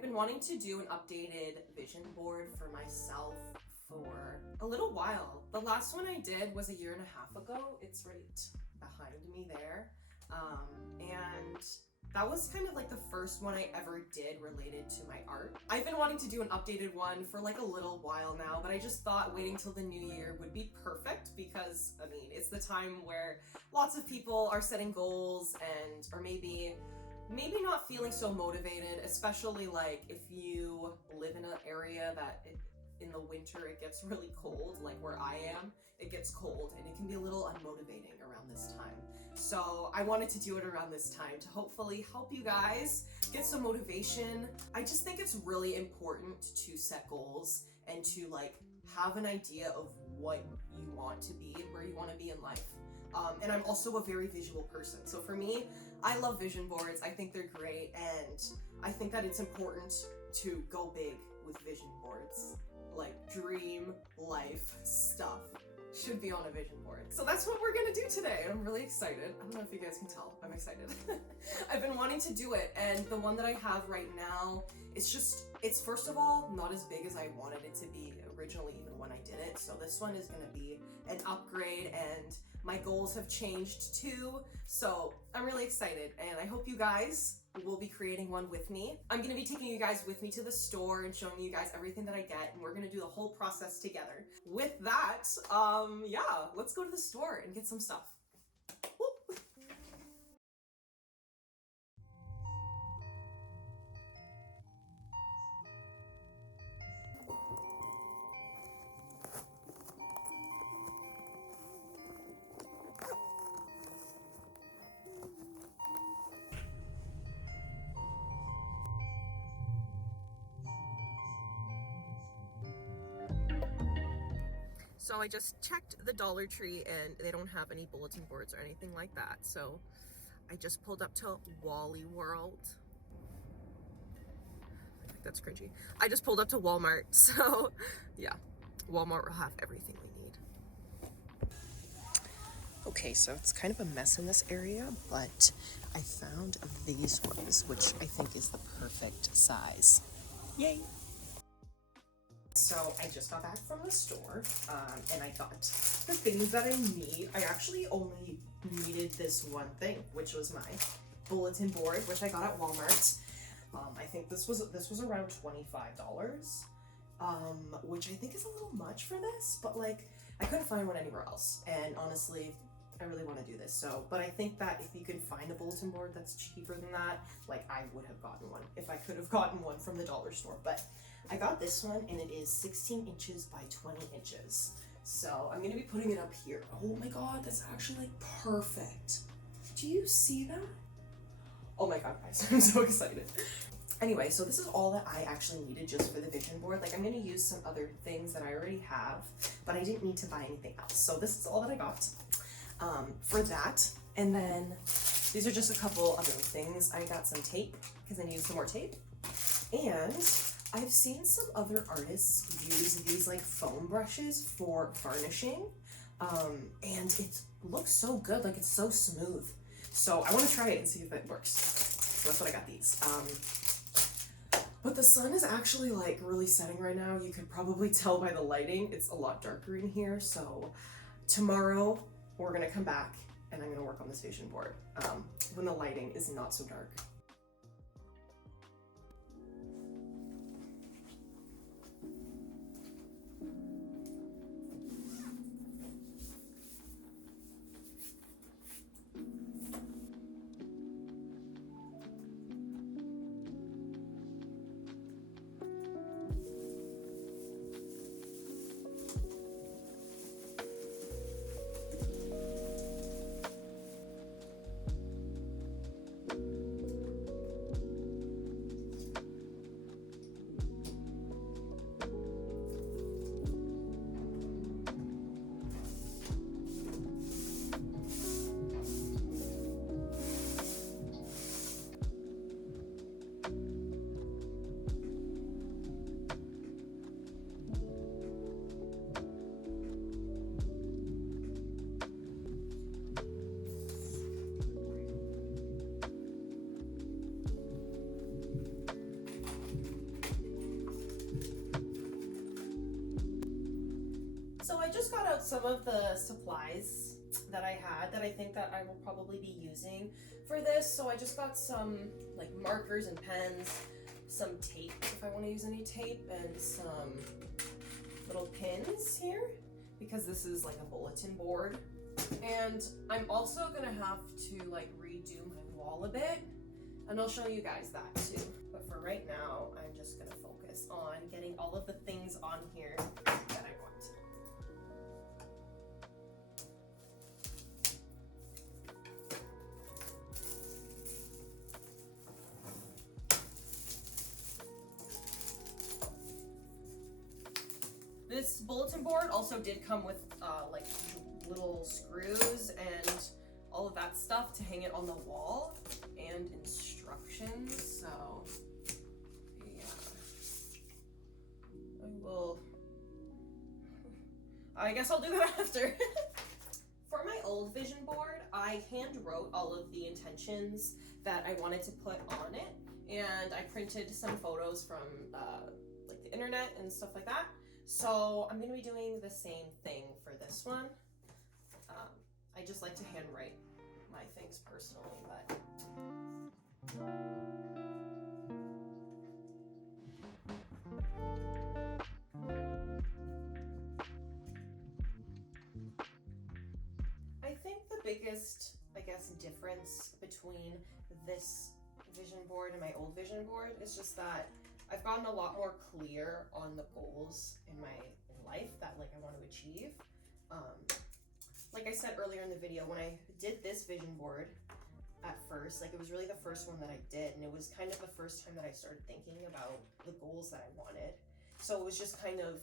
I've been wanting to do an updated vision board for myself for a little while. The last one I did was a year and a half ago. It's right behind me there. And that was kind of like the first one I ever did related to my art. I've been wanting to do an updated one for like a little while now, but I just thought waiting till the new year would be perfect because, I mean, it's the time where lots of people are setting goals and, or maybe not feeling so motivated, especially like if you live in an area that in the winter it gets really cold, like where I am, it gets cold and it can be a little unmotivating around this time. So I wanted to do it around this time to hopefully help you guys get some motivation. I just think it's really important to set goals and to like have an idea of what you want to be and where you want to be in life. And I'm also a very visual person. So for me, I love vision boards. I think they're great. And I think that it's important to go big with vision boards. Like dream life stuff should be on a vision board. So that's what we're gonna do today. I'm really excited. I don't know if you guys can tell, I'm excited. I've been wanting to do it, and the one that I have right now, it's first of all not as big as I wanted it to be originally, even when I did it. So this one is gonna be an upgrade, and my goals have changed too. So I'm really excited, and I hope you guys will be creating one with me. I'm gonna be taking you guys with me to the store and showing you guys everything that I get, and we're gonna do the whole process together. With that, yeah, let's go to the store and get some stuff. Woo. So I just checked the Dollar Tree and they don't have any bulletin boards or anything like that. So I just pulled up to Wally World. That's cringy. I just pulled up to Walmart. So yeah, Walmart will have everything we need. Okay, so it's kind of a mess in this area, but I found these ones, which I think is the perfect size. Yay! So I just got back from the store, and I got the things that I need. I actually only needed this one thing, which was my bulletin board, which I got at Walmart. I think this was around $25, which I think is a little much for this, but like I couldn't find one anywhere else. And honestly, I really want to do this. So, but I think that if you can find a bulletin board that's cheaper than that, like I would have gotten one if I could have gotten one from the dollar store. But I got this one, and it is 16 inches by 20 inches. So I'm gonna be putting it up here. Oh my God, that's actually like perfect. Do you see that? Oh my God, guys, I'm so excited. Anyway, so this is all that I actually needed just for the vision board. Like I'm gonna use some other things that I already have, but I didn't need to buy anything else. So this is all that I got for that. And then these are just a couple other things. I got some tape because I needed some more tape. And I've seen some other artists use these like foam brushes for varnishing, and it looks so good, like it's so smooth. So I want to try it and see if it works. So that's what I got these. But the sun is actually like really setting right now. You could probably tell by the lighting. It's a lot darker in here. So tomorrow we're gonna come back and I'm gonna work on this vision board when the lighting is not so dark. I just got out some of the supplies that I had that I think that I will probably be using for this. So I just got some like markers and pens, some tape if I want to use any tape, and some little pins here because this is like a bulletin board. And I'm also gonna have to like redo my wall a bit, and I'll show you guys that too. But for right now, I'm just gonna focus on getting all of the things on here that I want. This bulletin board also did come with like little screws and all of that stuff to hang it on the wall and instructions. So yeah, I guess I'll do that after. For my old vision board, I hand wrote all of the intentions that I wanted to put on it, and I printed some photos from like the internet and stuff like that. So I'm going to be doing the same thing for this one. I just like to handwrite my things personally, but I think the biggest, I guess, difference between this vision board and my old vision board is just that I've gotten a lot more clear on the goals in my life that like I want to achieve. Like I said earlier in the video, when I did this vision board at first, like it was really the first one that I did, and it was kind of the first time that I started thinking about the goals that I wanted. So it was just kind of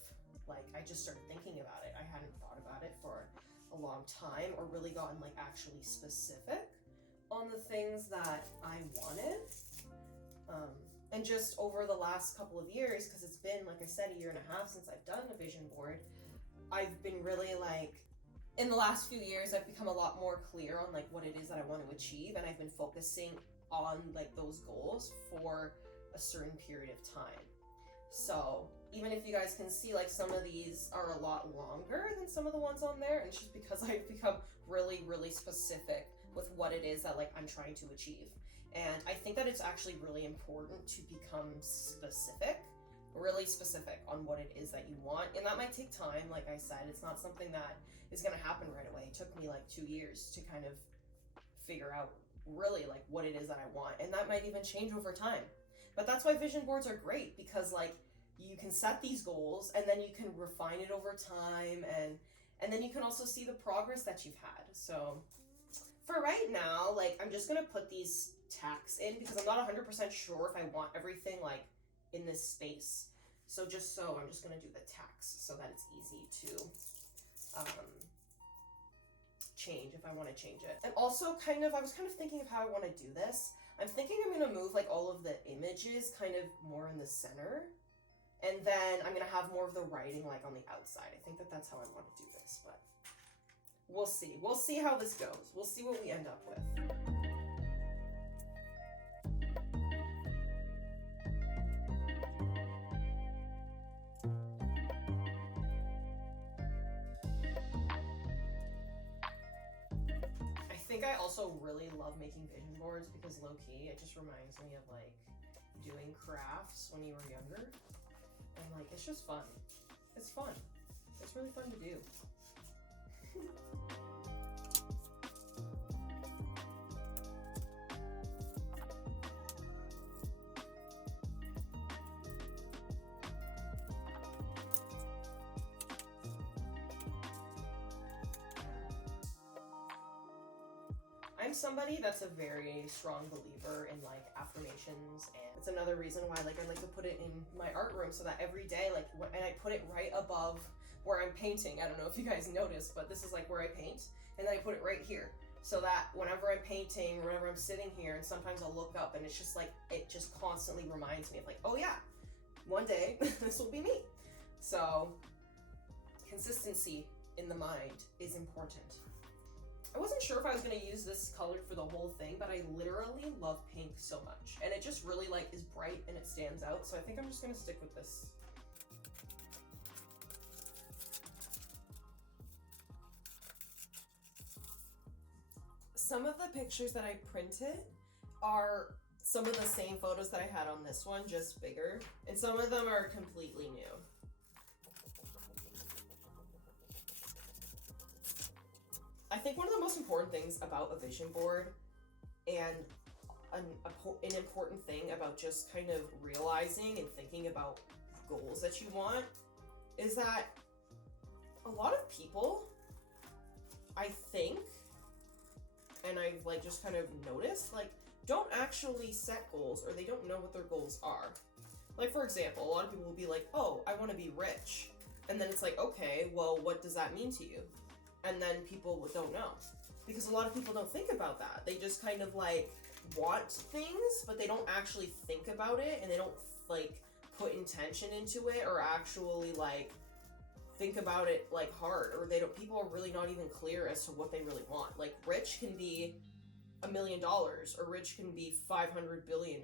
like I just started thinking about it. I hadn't thought about it for a long time or really gotten like actually specific on the things that I wanted. And just over the last couple of years, because it's been, like I said, a year and a half since I've done a vision board, I've been really like, in the last few years, I've become a lot more clear on like what it is that I want to achieve, and I've been focusing on like those goals for a certain period of time. So even if you guys can see, like some of these are a lot longer than some of the ones on there, and it's just because I've become really, really specific with what it is that like I'm trying to achieve. And I think that it's actually really important to become specific, really specific on what it is that you want. And that might take time. Like I said, it's not something that is going to happen right away. It took me like 2 years to kind of figure out really like what it is that I want. And that might even change over time. But that's why vision boards are great, because like you can set these goals and then you can refine it over time, and then you can also see the progress that you've had. So for right now, like I'm just going to put these tacks in because I'm not 100% sure if I want everything like in this space. So I'm just going to do the tacks so that it's easy to change if I want to change it. And also I was kind of thinking of how I want to do this. I'm thinking I'm going to move like all of the images kind of more in the center, and then I'm going to have more of the writing like on the outside. I think that that's how I want to do this, but we'll see. We'll see how this goes. We'll see what we end up with. I think I also really love making vision boards because low-key, it just reminds me of like doing crafts when you were younger. And like, it's just fun. It's fun. It's really fun to do. I'm somebody that's a very strong believer in like affirmations, and it's another reason why like I like to put it in my art room so that every day like and I put it right above where I'm painting. I don't know if you guys noticed, but this is like where I paint, and then I put it right here so that whenever I'm painting or whenever I'm sitting here, and sometimes I'll look up and it's just like it just constantly reminds me of like, oh yeah, one day this will be me. So consistency in the mind is important. I wasn't sure if I was going to use this color for the whole thing, but I literally love pink so much. And it just really like is bright and it stands out. So I think I'm just going to stick with this. Some of the pictures that I printed are some of the same photos that I had on this one, just bigger. And some of them are completely new. I think one of the most important things about a vision board, and an important thing about just kind of realizing and thinking about goals that you want, is that a lot of people, I think, and I've like just kind of noticed, like, don't actually set goals, or they don't know what their goals are. Like, for example, a lot of people will be like, oh, I want to be rich. And then it's like, okay, well, what does that mean to you? And then people don't know. Because a lot of people don't think about that. They just kind of like want things, but they don't actually think about it, and they don't like put intention into it, or actually like think about it like hard, or people are really not even clear as to what they really want. Like, rich can be $1 million, or rich can be $500 billion.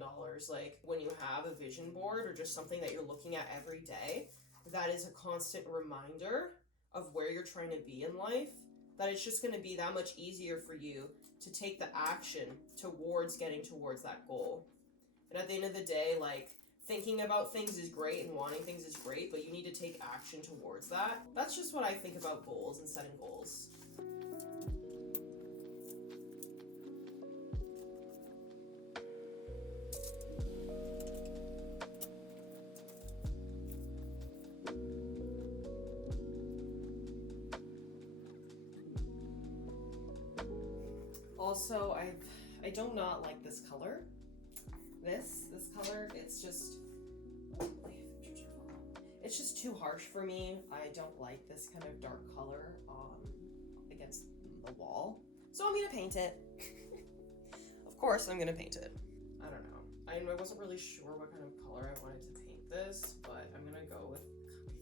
Like, when you have a vision board, or just something that you're looking at every day, that is a constant reminder of where you're trying to be in life, that it's just going to be that much easier for you to take the action towards getting towards that goal. And at the end of the day, like, thinking about things is great and wanting things is great, but you need to take action towards that. That's just what I think about goals and setting goals. Also, I do not like this color. This color, it's just too harsh for me. I don't like this kind of dark color against the wall. So I'm gonna paint it. Of course I'm gonna paint it. I don't know. I wasn't really sure what kind of color I wanted to paint this, but I'm gonna go with,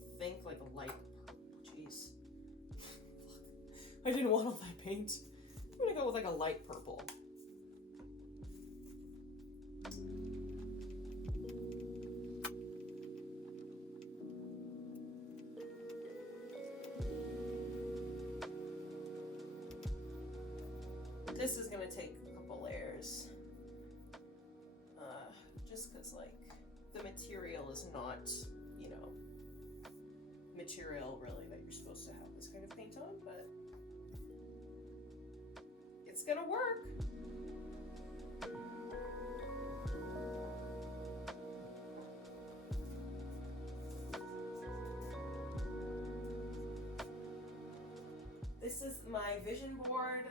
I think, like a light purple. Jeez. I didn't want a light paint. I'm gonna go with like a light purple. This is gonna take a couple layers. Just because, like, the material is not, you know, material really that you're supposed to have this kind of paint on, but it's gonna work. This is my vision board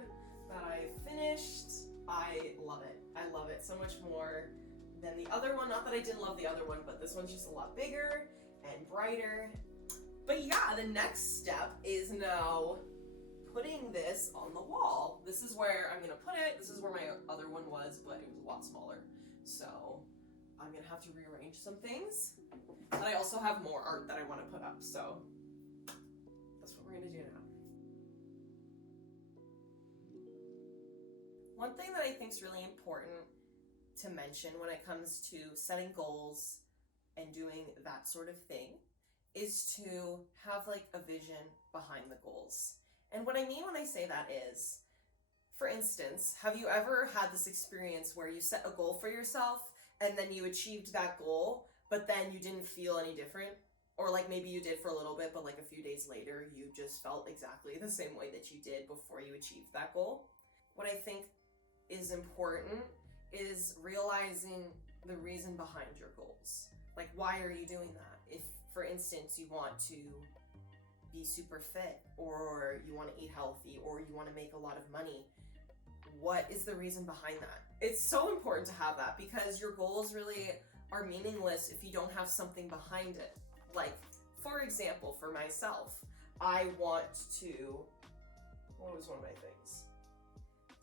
that I finished. I love it. I love it so much more than the other one. Not that I didn't love the other one, but this one's just a lot bigger and brighter. But yeah, the next step is now putting this on the wall. This is where I'm gonna put it. This is where my other one was, but it was a lot smaller. So I'm gonna have to rearrange some things. And I also have more art that I want to put up, so that's what we're gonna do now. One thing that I think is really important to mention when it comes to setting goals and doing that sort of thing is to have like a vision behind the goals. And what I mean when I say that is, for instance, have you ever had this experience where you set a goal for yourself and then you achieved that goal, but then you didn't feel any different? Or like maybe you did for a little bit, but like a few days later, you just felt exactly the same way that you did before you achieved that goal. What I think is important is realizing the reason behind your goals. Like, why are you doing that? If, for instance, you want to be super fit, or you want to eat healthy, or you want to make a lot of money, what is the reason behind that? It's so important to have that, because your goals really are meaningless if you don't have something behind it. Like, for example, for myself, I want to, what was one of my things?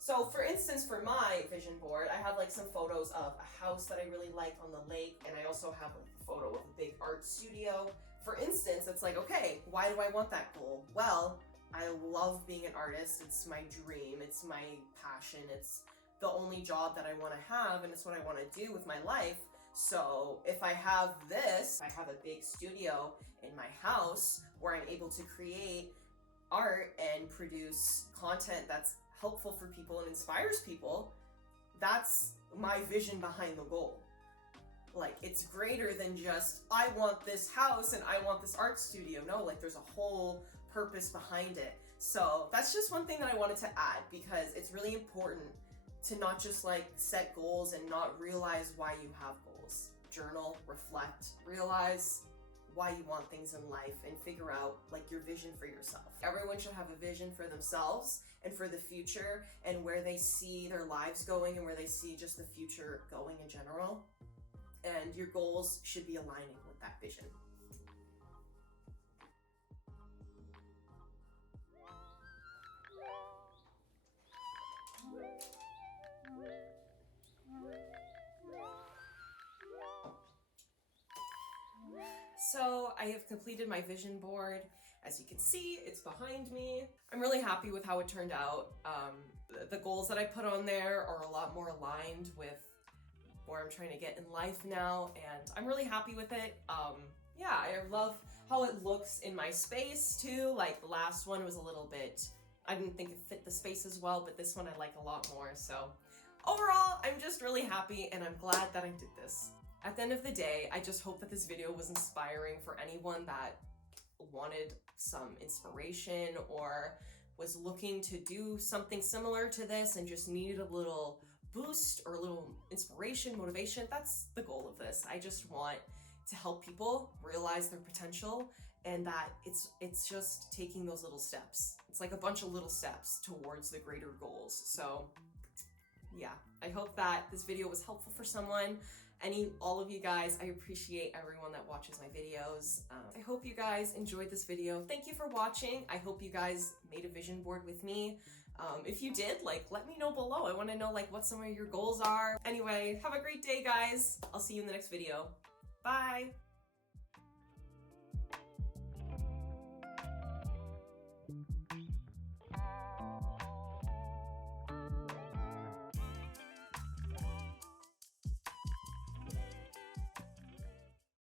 So for instance, for my vision board, I have like some photos of a house that I really like on the lake, and I also have a photo of a big art studio. For instance, it's like, okay, why do I want that goal? Well, I love being an artist. It's my dream. It's my passion. It's the only job that I want to have, and it's what I want to do with my life. So if I have this, I have a big studio in my house where I'm able to create art and produce content that's helpful for people and inspires people, that's my vision behind the goal. Like, it's greater than just, I want this house and I want this art studio. No, like, there's a whole purpose behind it. So that's just one thing that I wanted to add, because it's really important to not just like set goals and not realize why you have goals. Journal, reflect, realize why you want things in life, and figure out like your vision for yourself. Everyone should have a vision for themselves and for the future, and where they see their lives going and where they see just the future going in general. And your goals should be aligning with that vision. So I have completed my vision board. As you can see, it's behind me. I'm really happy with how it turned out. The goals that I put on there are a lot more aligned with where I'm trying to get in life now, and I'm really happy with it. Yeah, I love how it looks in my space too. Like, the last one was a little bit, I didn't think it fit the space as well, but this one I like a lot more. So overall, I'm just really happy, and I'm glad that I did this. At the end of the day, I just hope that this video was inspiring for anyone that wanted some inspiration or was looking to do something similar to this and just needed a little boost or a little inspiration, motivation. That's the goal of this. I just want to help people realize their potential, and that it's just taking those little steps. It's like a bunch of little steps towards the greater goals. So yeah, I hope that this video was helpful for someone. All of you guys, I appreciate everyone that watches my videos. I hope you guys enjoyed this video. Thank you for watching. I hope you guys made a vision board with me. If you did, like, let me know below. I want to know like what some of your goals are. Anyway, have a great day, guys. I'll see you in the next video. Bye.